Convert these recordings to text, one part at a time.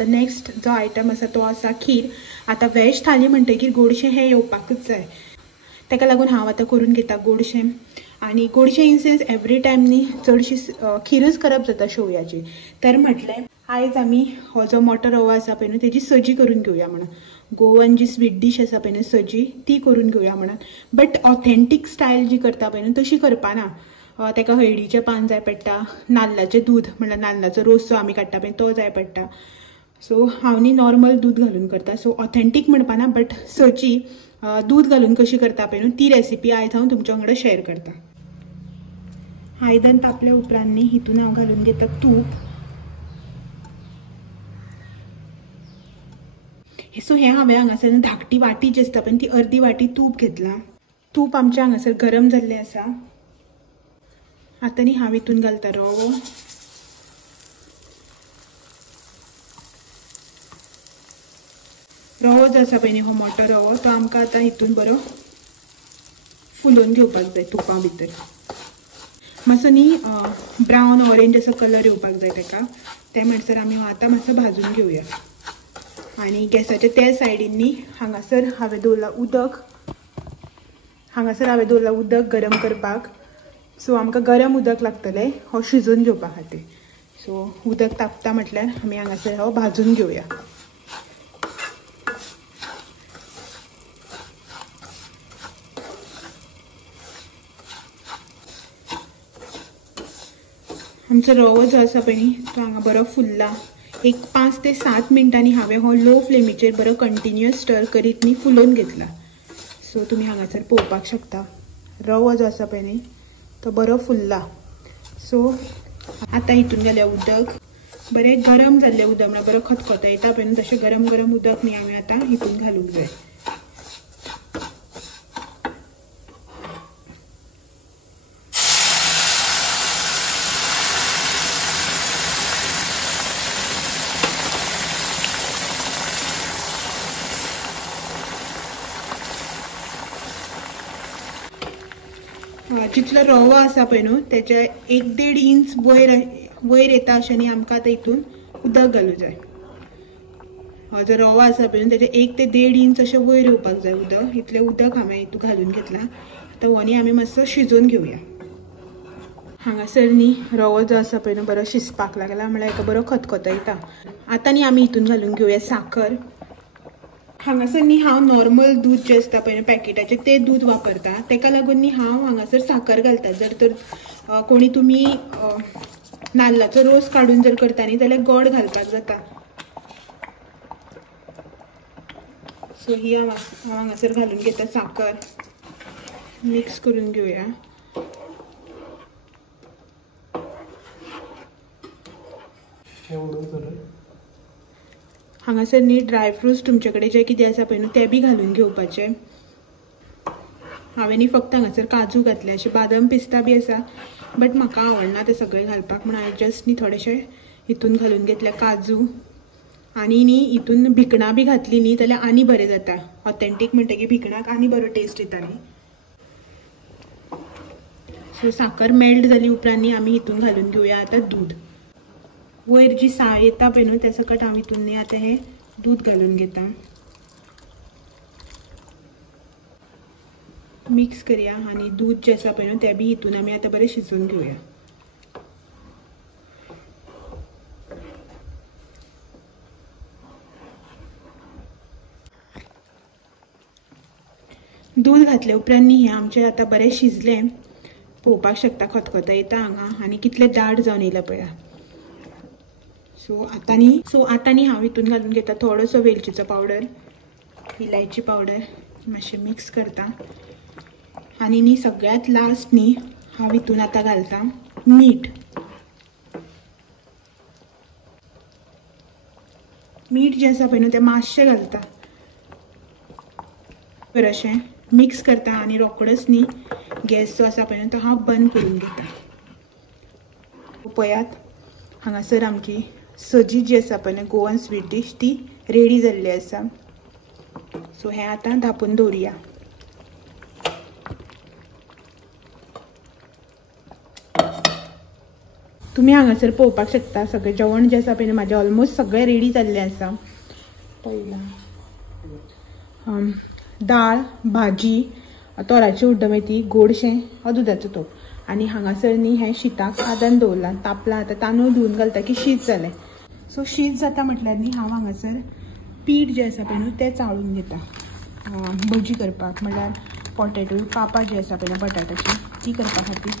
आता नेक्स्ट जो आयटम आसा तो आसा खीर. आता वेज थाली म्हणटकीर गोडशें हें येवपाकूच जाय. ताका लागून हांव आतां करून घेता गोडशें. आनी गोडशें इन सेन्स एवरी टायम न्ही चडशी खीरच करप जाता शेवयाची. तर म्हटलें आयज आमी हो जो मोटो रवो आसा पळय न्हू तेजी सजी करून घेवया म्हणून. गोवन जी स्वीट डीश आसा पळय न्हू सजी ती करून घेवया म्हणून. बट ऑथेंटीक स्टायल जी करता पळय न्हू तशी करपाना. ताका हळडीचें पान जाय पडटा, नाल्लाचें दूद म्हणल्यार नाल्लाचो रोस जो आमी काडटा पळय तो जाय पडटा. सो हांव न्ही नॉर्मल दूद घालून करता. सो ऑथेंटीक म्हणपाना बट सजी दूद घालून कशी करता पळय न्हू ती रेसिपी आयज हांव तुमच्या वांगडा शेअर करता. आयदन तापले उपरांत न्ही हितून हांव घालून घेता तूप. सो हें हांवें हांगासर धाकटी वाटी जी आसता पळय ती अर्दी वाटी तूप घेतलां. तूप आमचें हांगासर गरम जाल्लें आसा. आतां न्ही हांव हितून घालता रवो. रवो जो आसा पळय न्ही हो मोटो रवो तो आमकां आतां हितून बरो फुलोवन घेवपाक जाय तुपा भितर. मातसो न्ही ब्रावन ऑरेंज असो कलर येवपाक जाय ताका. ते म्हणसर आमी आतां मातसो भाजून घेवया. आनी गॅसाच्या त्या सायडीन न्ही हांगासर हांवें दवरलां उदक. उदक गरम करपाक. सो आमकां गरम उदक लागतलें हो शिजोवन घेवपा खातीर. सो उदक तापता म्हटल्यार आमी हांगासर हो भाजून घेवया. आमचो रवो जो आसा पळय न्ही तो हांगा बरो फुल्ला. एक 5 ते 7 मिनटांनी हांवें हो लो फ्लेमीचेर बरो कंटिन्युअस स्टर करीत न्ही फुलोवन घेतला. सो तुमी हांगासर पळोवपाक शकता रवो जो आसा पळय न्ही तो बरो फुल्ला. सो आतां हितून घालया उदक. बरें गरम जाल्लें उदक म्हणल्यार बरो खतखतो येता पळय न्ही तशें गरम गरम उदक न्ही हांवें आतां हितून घालूंक जाय. जितलो रवो आसा पळय न्हू तेच्या 1-1.5 इंच वयर येता अशें न्ही आमकां आतां हितून उदक घालूं जाय. हो जो रवो आसा पळय न्हू तेचे 1 ते 1.5 इंच अशें वयर येवपाक जाय उदक. इतलें उदक हांवें हितून घालून घेतलां. आतां हो न्ही आमी मातसो शिजोवन घेवया. हांगासर न्ही रवो जो आसा पळय न्हू बरो शिजपाक लागला म्हळ्यार हेका बरो खतखतो येता. आतां न्ही आमी हितून घालून घेवया साखर. हांगासर न्ही हांव नॉर्मल दूध जे आसता पळय पॅकेटाचें तें दूध वापरता. ताका लागून न्ही हांव हांगासर साखर घालता. जर तर कोणी तुमी नाल्लाचो रोस काडून जर करता न्ही जाल्यार गोड घालपाक जाता. सो ही हांव हांगासर घालून घेता साखर. मिक्स करून घेवया. हांगासर न्ही ड्रायफ्रूट्स तुमचे कडेन जे कितें आसा पळय न्हू ते बी घालून घेवपाचे. हांवें न्ही फक्त हांगासर काजू घातले. अशे बादाम पिस्ता बी आसा बट म्हाका आवडना ते सगळे घालपाक म्हणून हांवें जस्ट न्ही थोडेशे हितून घालून घेतले काजू. आनी न्ही हितून भिकणां बी घातली न्ही जाल्यार आनी बरें जाता. ऑथेंटीक म्हणटकीर भिकणाक आनी बरो टेस्ट येता न्ही. सो साखर मेल्ट जाली उपरांत न्ही आमी हितून घालून घेवया आतां दूध. वयर जी साय येता पळय न्हू त्या सकट हांव हितून न्ही आतां हें दूध घालून घेता. मिक्स करया आनी दूध जें आसा पळय न्हू तें बी हितून आमी आतां बरें शिजोवन घेवया. दूध घातले उपरांत न्ही हें आमचें आतां बरें शिजलें. पळोवपाक शकता खतखतो येता हांगा आनी कितलें दाट जावन येयला पळया. सो आतां न्ही हांव हितून घालून घेता थोडोसो वेलचीचो पावडर, इलायची पावडर. मातशें मिक्स करता आनी न्ही सगळ्यात लास्ट न्ही हांव हितून आतां घालता मीठ. मीठ जें आसा पळय न्हू तें मातशें घालता. बरें अशें मिक्स करता आनी रोखडोच न्ही गॅस जो आसा पळय न्हू तो हांव बंद करून घेता. पळयात हांगासर आमची सजी जी आसा पळय न्हू गोवन स्वीट डीश ती रेडी जाल्ली आसा. सो हें आतां धांपून दवरया. तुम्ही हांगासर पळोवपाक शकता सगळें जेवण जें आसा पळय म्हाजें ऑलमोस्ट सगळें रेडी जाल्लें आसा. पळयलां दाळ, भाजी, तोराची उड्डमेथी, गोडशें, दुदाचो तोप. आनी हांगासर न्ही हें शिताक आदन दवरलां, तापलां. आतां तांदूळ धुवन घालता की शीत जालें. सो शीत जाता म्हटल्यार न्ही हांव हांगासर पीठ जें आसा पळय न्हू तें चाळून घेता भजी करपाक. म्हळ्यार पोटेटो कापां जी आसा पळय बटाटाची ती करपा खातीर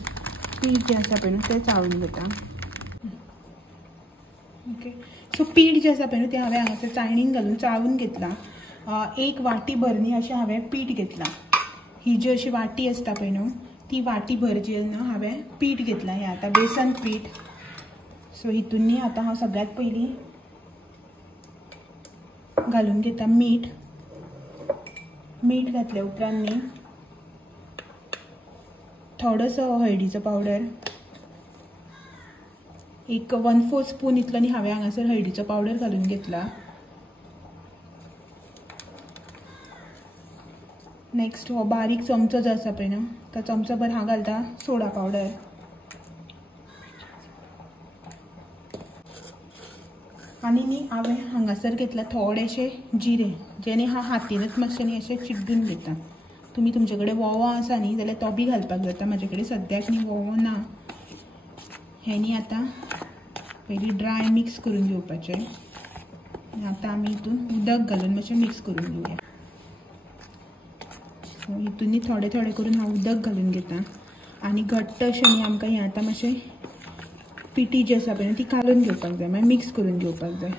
पीठ जें आसा पळय न्हू तें चाळून घेता. ओके. सो पीठ जें आसा पळय न्हू तें हांवें हांगासर चाळणीन घालून चाळून घेतलां. 1 वाटी भर न्ही अशें हांवें पीठ घेतलां. ही जी अशी वाटी आसता पळय न्हू ती वाटी भर जी न्हू हांवें पीठ घेतलां. हें आतां बेसन पीठ. सो हितून न्ही आतां हांव सगळ्यात पयलीं घालून घेता मीठ. मीठ घातल्या उपरांत न्ही थोडोसो हळदीचो पावडर, एक 1/4 स्पून इतलो न्ही हांवें हांगासर हळदीचो पावडर घालून घेतला. नेक्स्ट हो बारीक चमचो जो आसा पळय न्हू तो चमचो भर हांव घालता सोडा पावडर. आनी न्ही हांवें हांगासर घेतला थोडेशे जिरे, जेणे हांव हातीनच मातशें न्ही अशें चिड्डून घेता. तुमी तुमचे कडेन वोवो आसा न्ही जाल्यार तो बी घालपाक जाता. म्हाजे कडेन सद्याक न्ही वोवो ना. हें न्ही आतां पयलीं ड्राय मिक्स करून घेवपाचें. आतां आमी हितून उदक घालून मातशें मिक्स करून घेवया. सो हितून न्ही थोडें थोडें करून हांव उदक घालून घेता. आनी घट्ट अशें न्ही आमकां हें आतां मातशें पिठी जी आसा पळय ती कालून घेवपाक जाय, मागीर मिक्स करून घेवपाक जाय.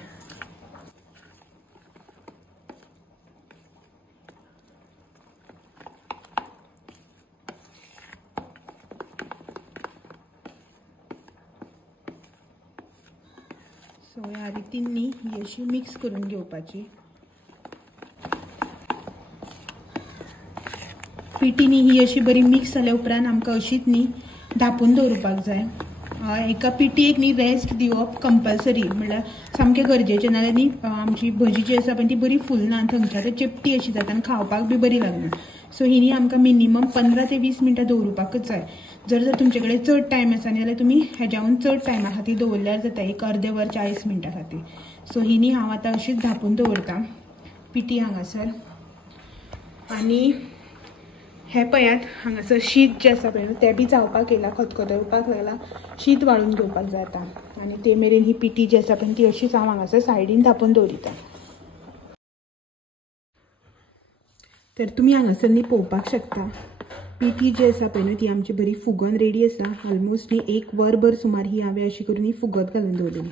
सो ह्या रितीन न्ही ही अशी मिक्स करून घेवपाची. पिठी न्ही ही अशी बरी मिक्स जाल्या उपरांत आमकां अशीच न्ही धापून दवरपाक जाय. एका पिठीक न्ही रेस्ट दिवप कंपल्सरी, म्हळ्यार सामकें गरजेचें. नाल्यार न्ही आमची भजी जी आसा पळय ती बरी फुलना, थंयच्या थंय चेपटी अशी जाता आनी खावपाक बी बरी लागना. सो ही न्ही आमकां मिनिमम 15 ते 20 मिनटां दवरुपाकच जाय. जर तुमचे कडेन चड टायम आसा जाल्यार तुमी हेज्याहून चड टायमा खातीर दवरल्यार जाता, एक अर्दे वर 40 मिनटां खातीर. सो ही न्ही हांव आतां अशीच धापून दवरता पिठी हांगासर. आनी हे पळयात हांगासर शीत जें आसा पळय न्हू तें बी जावपाक येयला, खतखतोवपाक लागला. शीत वाळून घेवपाक जाय आतां. आनी ते मेरेन ही पिठी जी आसा पळय ती अशीच हांव हांगासर सायडीन धापून दवरिता. तर तुमी हांगासर न्ही पळोवपाक शकता पिठी जी आसा पळय न्हू ती आमची बरी फुगोन रेडी आसा. ऑलमोस्ट न्ही 1 वरभर सुमार ही हांवें अशी करून ही फुगत घालून दवरलेली.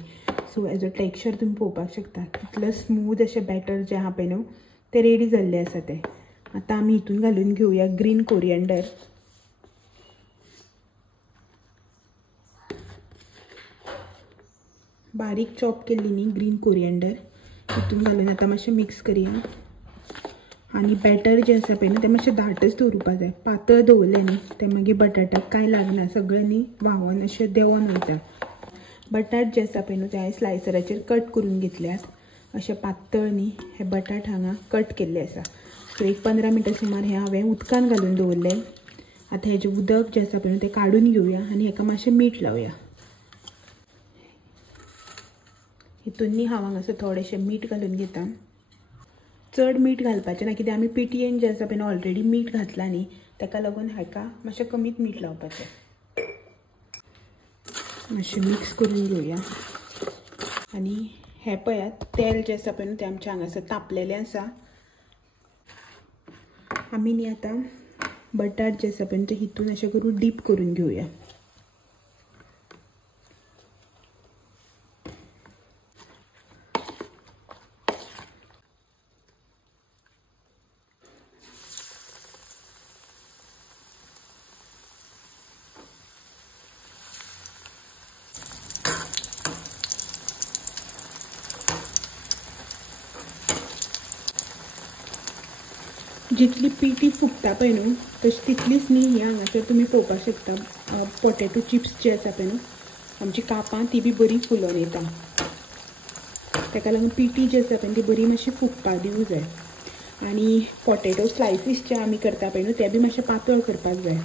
सो हेजो टेक्स्चर तुमी पळोवपाक शकता. इतलें स्मूथ अशें बॅटर जें आहा पळय न्हू तें रेडी जाल्लें आसा तें. आतां आमी हितून घालून घेवया ग्रीन कोरिएंडर. बारीक चॉप केल्ली न्ही ग्रीन कोरिएंडर हितून घालून आतां मातशें मिक्स करया. आनी बॅटर जें आसा पळय न्ही तें मातशें दाटच दवरुपा जाय. पातळ दवरलें न्ही तें मागीर बटाटाक कांय लागना, सगळें न्ही व्हांवोन अशें देंवोन वयता. बटाट जे आसा पळय न्हू ते हांवें स्लायसराचेर कट करून घेतल्यात. अशें पातळ न्ही हे बटाट हांगा कट केल्ले आसा. सो एक 15 मिनटां सुमार हे हांवें उदकान घालून दवरलें. आतां हेजें उदक जें आसा पळय न्हू तें काडून घेवया आनी हेका मातशें मीठ लावया. हितून न्ही हांव हांगासर थोडेशें मीठ घालून घेता. चड मीठ घालपाचें ना कित्याक आमी पिटयेन जें आसा पळय न्हू ऑलरेडी मीठ घातलां न्ही ताका लागून हाका मातशें कमीच मीठ लावपाचें. मातशें मिक्स करून घेवया. आनी हें पळयात तेल जें आसा पळय न्हू तें आमचें हांगासर तापलेलें आसा. आमी न्ही आतां बटाट जे आसा पळय ते हितून अशें करून डीप करून घेवया. जितली पिठी फुगता पळय न्हू तशी तितलीच न्ही ही हांगासर तुमी पळोवपाक शकता पोटेटो चिप्स जे आसा पळय न्हू आमची कापां ती बी बरी फुलोन येता. ताका लागून पिठी जी आसा पळय ती बरी मातशी फुगपाक दिवूं जाय. आनी पोटेटो स्लायसीस जे आमी करता पळय न्हू ते बी मातशे पातळ करपाक जाय.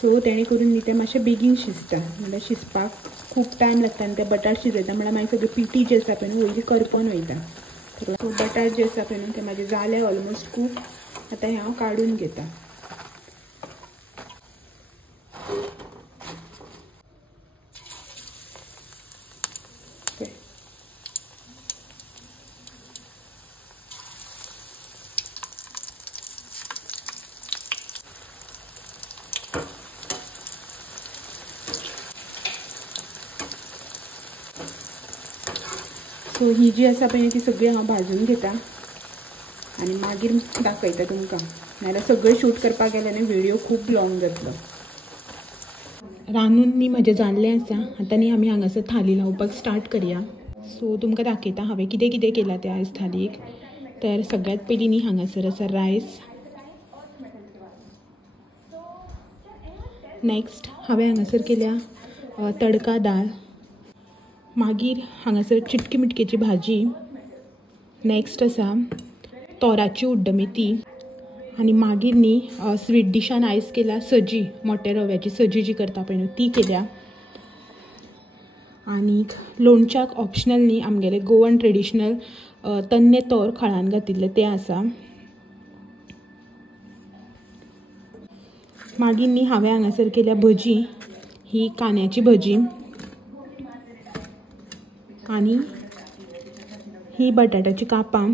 सो तेणे करून न्ही तें मातशें बेगीन शिजता, म्हणल्यार शिजपाक खूब टायम लागता आनी ते बटाट शिजयता म्हणल्यार मागीर सगळें पिठी जी आसा पळय न्हू वयली करपोन वयता. सो बटाट जे आसा पळय न्हू ते म्हाजे जाले ऑलमोस्ट खूब. आतां हें हांव काडून घेता. सो ही जी आसा पळय ती सगळी हांव भाजून घेता आनी मागीर दाखयता तुमकां, नाल्यार सगळें शूट करपाक गेल्यार न्ही व्हिडिओ खूब लॉंग जातलो. रांदून न्ही म्हजें जाल्लें आसा. आतां न्ही आमी हांगासर थाली लावपाक स्टार्ट करया. सो तुमकां दाखयता हांवें कितें कितें केलां तें आयज थालीक. तर सगळ्यात पयलीं न्ही हांगासर आसा रायस. नेक्स्ट हांवें हांगासर केल्या तडका दाळ. मागीर हांगासर चिटकी मिटकेची भाजी. नेक्स्ट आसा तोराची उड्डमेथी. आनी मागीर न्ही स्वीट डिशान आयज केल्या सजी, मोट्या रव्याची सजी जी करता पळय न्हू ती केल्या. आनीक लोणच्याक ऑप्शनल न्ही आमगेले गोवन ट्रेडिशनल तन्ने तोर खळान घातिल्ले ते आसा. मागीर न्ही हांवें हांगासर केल्या भजी. ही कांद्याची भजी आनी ही बटाटाची कापां.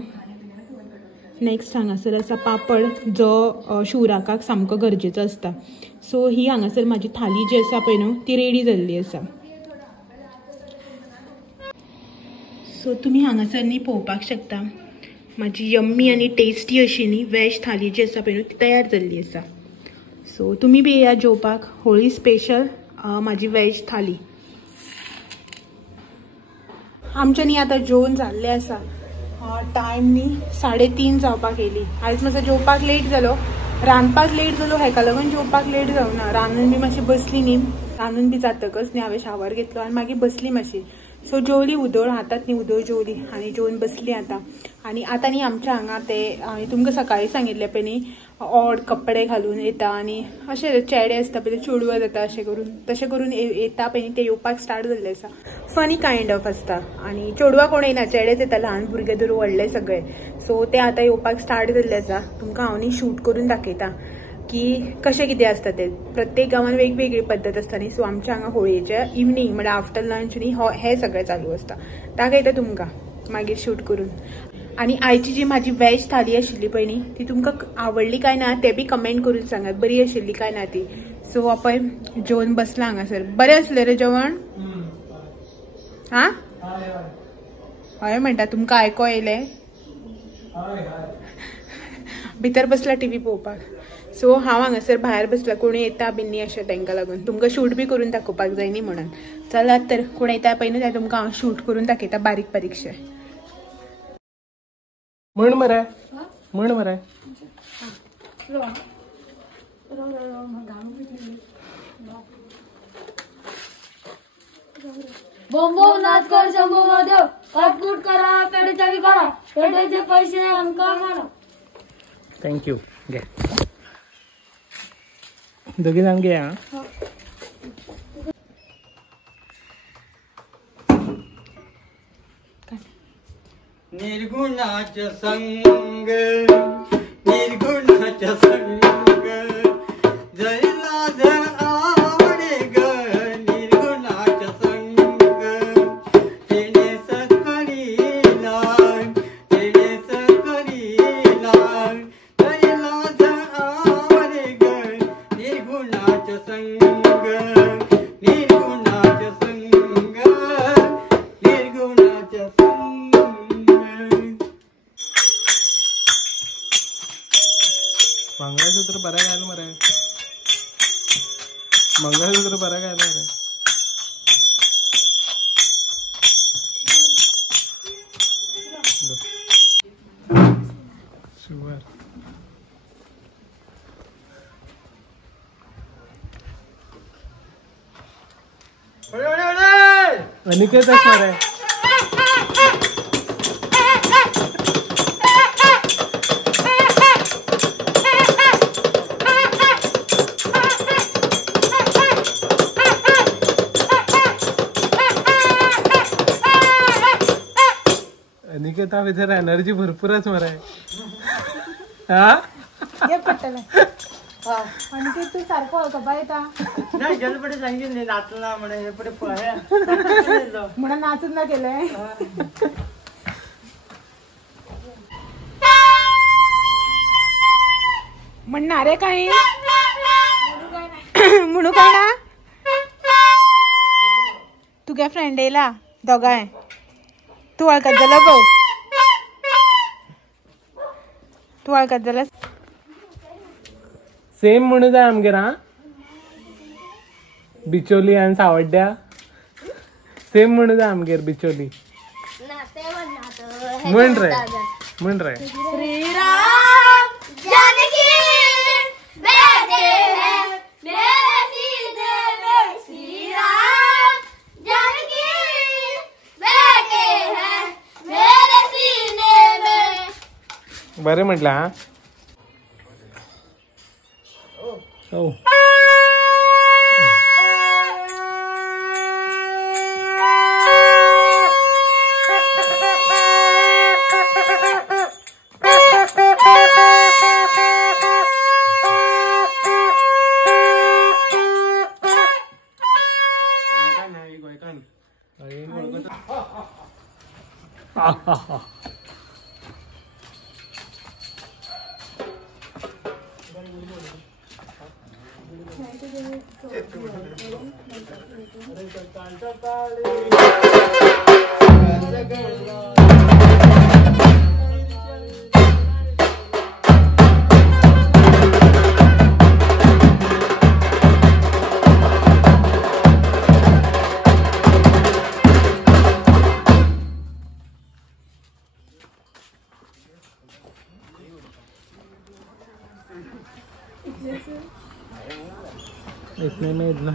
नेक्स्ट हांगासर आसा पापड जो शिवराकाक सामको गरजेचो आसता. सो ही हांगासर म्हाजी थाली जी आसा पळय न्हू ती रेडी जाल्ली आसा. सो तुमी हांगासर न्ही पळोवपाक शकता म्हाजी यम्मी आनी टेस्टी अशी न्ही वॅज थाली जी आसा पळय न्हू ती तयार जाल्ली आसा. सो तुमी बी येया जेवपाक. होळी स्पेशल म्हाजी वॅज थाली. आमचें न्ही आतां जेवण जाल्लें आसा. टायम न्ही 3:30 जावपाक येयली. आयज मातसो जेवपाक लेट जालो, रांदपाक लेट जालो, हेका लागून जेवपाक लेट जावना. रांदून बी मातशी बसली न्ही, रांदून बी जातकच न्ही हांवें शावर घेतलो आनी मागीर बसली मातशी. सो जेवली उदळ, हातात न्ही उदळ जेवली आनी जेवन बसली आतां. आनी आतां न्ही आमच्या हांगा ते हांवें तुमकां सकाळीं सांगिल्लें पळय न्ही ऑड कपडे घालून येता आनी अशे चेडे आसता पळय ते चेडवां जाता अशें करून तशें करून येता पळय न्ही ते येवपाक स्टार्ट जाल्ले आसा. फनी कायंड ऑफ आसता. आनी चेडवां कोण येना, चेडेच येता, ल्हान भुरगे धरून व्हडले सगळे. सो ते आतां येवपाक स्टार्ट जाल्ले आसा. तुमकां हांव न्ही शूट करून दाखयता की कशें कितें आसता ते. प्रत्येक गांवांत वेगवेगळी पद्दत आसता न्ही. सो आमच्या हांगा होळयेच्या इवनिंग म्हळ्यार आफ्टर लंच न्ही हें सगळें चालू आसता. दाखयता तुमकां मागीर शूट करून. आनी आयची जी म्हाजी वॅज थाली आशिल्ली पळय न्ही ती तुमकां आवडली काय ना तें बी कमेंट करून सांगात, बरी आशिल्ली काय ना ती. सो पळय जेवन बसलां हांगासर. बरें आसलें रे जेवण? हां हय म्हणटा, तुमकां आयको येयलें? भितर बसला टीव्ही पळोवपाक. सो हांव हांगासर भायर बसला, कोण येता बीन न्ही अशें तांकां लागून. तुमकां शूट बी करून दाखोवपाक जाय न्ही म्हणून. चलात तर कोण येता पळय न्ही तें तुमकां हांव शूट करून दाखयता बारीक बारीकशें. म्हण मरे, म्हण मरे. बोम बोम नाच कर शंभू महादेव, काटकूट करा, पेढेचावी करा, पेढेचे पैसे आमका मारा. थँक्यू. घे दोघी जाण घे. हां निर्गुणाच संग, निर्गुणाच संग, जयला जय आवडे ग. निर्गुणाच संग, तेने सकरीला, तेने सकरीला, जयला जय आवडे ग. निर्गुणाच संग, निर्गुणाच संग, निर्गुणाच संग. मंगळसूत्र बरं घाल मरे, मंगळसूत्र बरं घाल मरे. शुअर. अनिकेत असणार आहे. अनिकेता इधर एनर्जी भरपूरच मराय हा ये पटलं आणि ते तू सारखं होतं बायता नाही जलपडे सांगितले नाचला म्हणे हे पुढे म्हणून नाचून ना केलंय म्हणणार आहे काही म्हणू काय ना तुझ्या फ्रेंड येला दोघांय तू वळखत झाला गो तू वळखत झाला सेम म्हणू जाय आमगेर हा बिचोली आणि सावड्ड्या सेम म्हणू जाय आमगेर बिचोली म्हण रे म्हण रे श्रीराम जानकी बैठे हैं मेरे सीने में श्रीराम जानकी बैठे हैं मेरे सीने में बरे म्हटलं हा हो इतने में इतना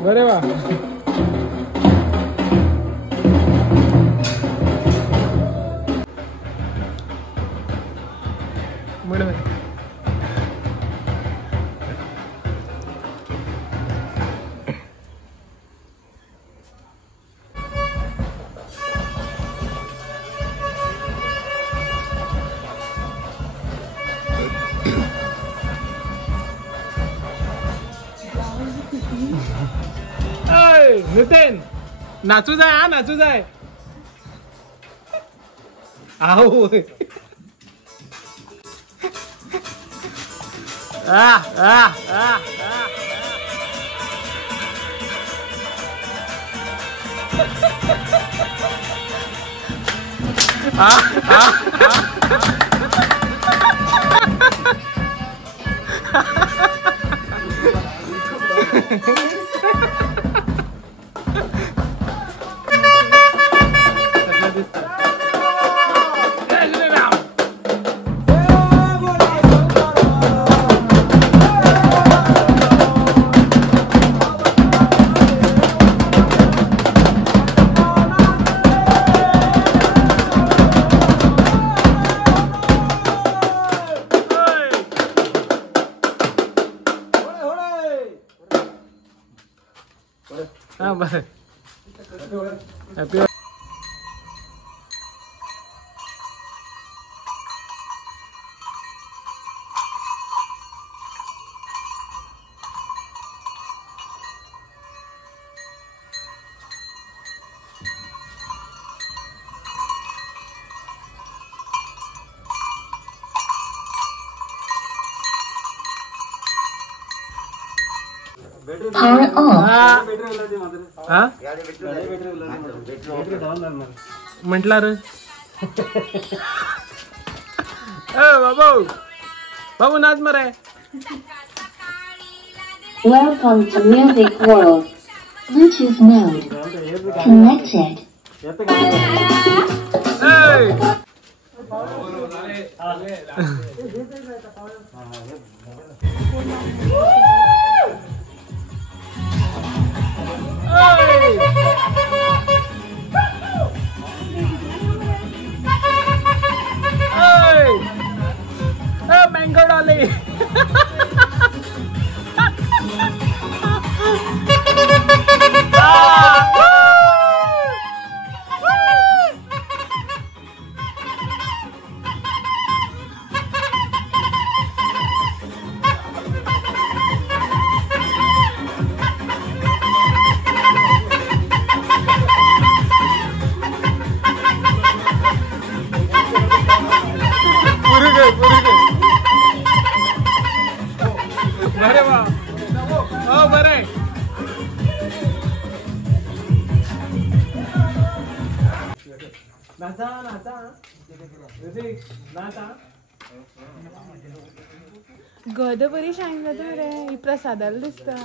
बरे वा नितीन नाचू जाय हा नाचू जाय आओ आ हा बरं हॅपी Power on. हा म्हटला रे बाबू बाबू नाच मरे Welcome to Music World. Bluetooth mode. Connected. Mango डाले बरे वा हो बरे नाचा नाचा नाचा गद बरी शाईन जाता रे ही प्रसादाला दिसता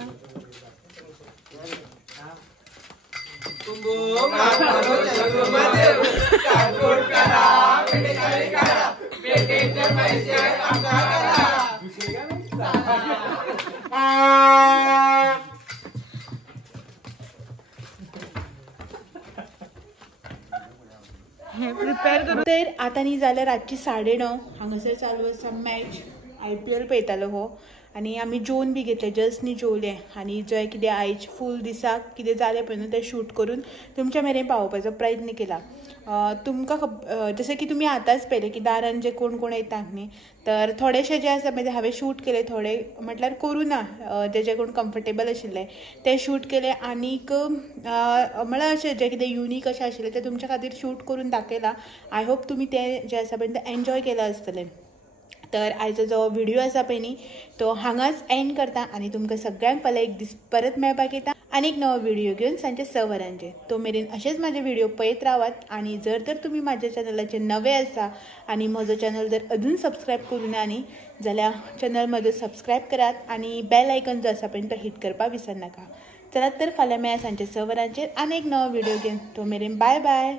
हे प्रिपेअर करू तर आता न्ही जाल्यार रातची 9:30 हांगासर चालू आसा मॅच IPL पळयतालो हो आनी आमी जेवन बी घेतले जस्ट न्ही जेवले आनी जंय कितें आयज फूल दिसाक कितें जालें पळय न्हू तें शूट करून तुमच्या मेरेन पावोवपाचो प्रयत्न केला तुमकां जशें की तुमी आतांच पळयलें की दारान जे कोण कोण येतात न्ही तर थोडेशे जे आसा म्हणजे हांवें शूट केले थोडे म्हटल्यार करूं ना जे कोण कम्फर्टेबल आशिल्ले ते शूट केले आनीक म्हळ्यार अशें जें कितें युनीक अशें आशिल्लें तें तुमच्या खातीर शूट करून दाखयलां आय होप तुमी तें जें आसा पळय तें एन्जॉय केलां आसतलें तर आयचो जो व्हिडिओ आसा पळय न्ही तो हांगाच एंड करता आनी तुमकां सगळ्यांक फाल्यां एक दीस परत मेळपाक येता आनी एक नवो व्हिडिओ घेवन सांजे 6 वरांचेर तो मेरेन अशेंच म्हाजे व्हिडिओ पळयत रावात आनी जर तर तुमी म्हाज्या चॅनलाचेर नवे आसा आनी म्हजो चॅनल जर अजून सबस्क्रायब करूं ना न्ही जाल्यार चॅनल म्हजो सबस्क्रायब करात आनी बेल आयकन जो आसा पळय तो हिट करपाक विसरनाका चलात तर फाल्यां मेळ्या सांजे 6 वरांचेर आनी एक नवो व्हिडिओ घेवन तो मेरेन बाय बाय.